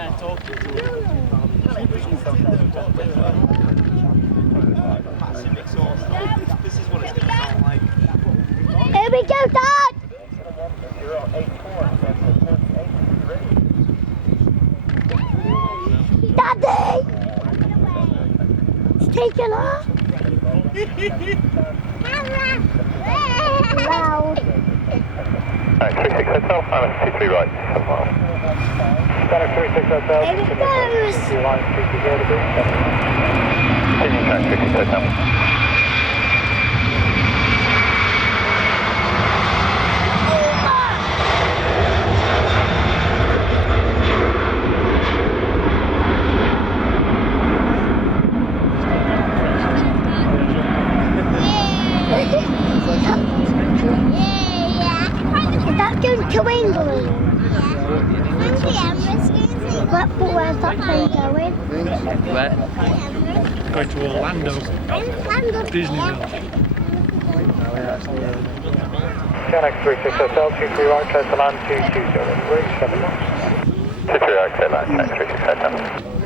there talking to him. Massive exhaust. This is what it's going to sound like. Here we go, Dad! Daddy! It's taken off. Loud. 36 Hotel, minus 23 right, 7 miles. 36 Hotel, Here it goes. Continue track 36 Hotel. Is that going to England? Where's that plane going? Where? Going to Orlando. Disney World. Connect 36 Hotel, 23 right, clear to land 220, reach 7 miles. 23 right, clear land, connect 36 Hotel.